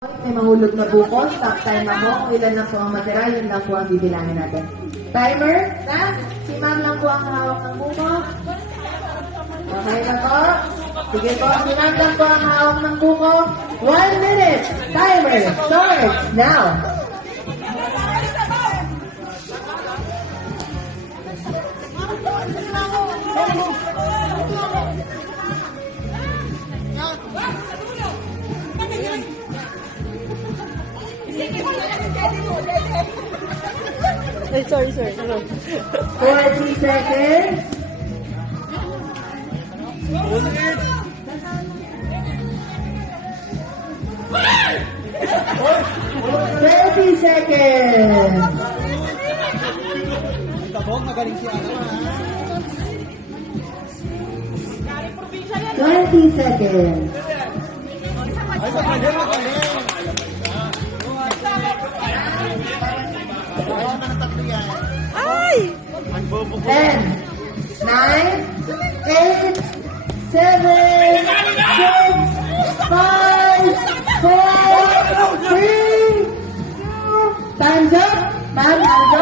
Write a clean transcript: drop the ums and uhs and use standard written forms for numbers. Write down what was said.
May mahulog na buko. Stop time ako. Kung ilan lang po ang matira, yun lang po ang bibilangin natin. Timer, na. Si ma'am lang po ang hawak ng buko. Okay na po. Sige po, si ma'am lang po ang hawak ng buko. 1 minute. Timer, start now. Ay, sorry. 40 seconds. 30 seconds. Tabong, magaling si Ana. 20 seconds. Ay, magaling. Ay! 10, 9, 8, 7, 6, 5, 4, 3, 2, time's up. Ma'am, time's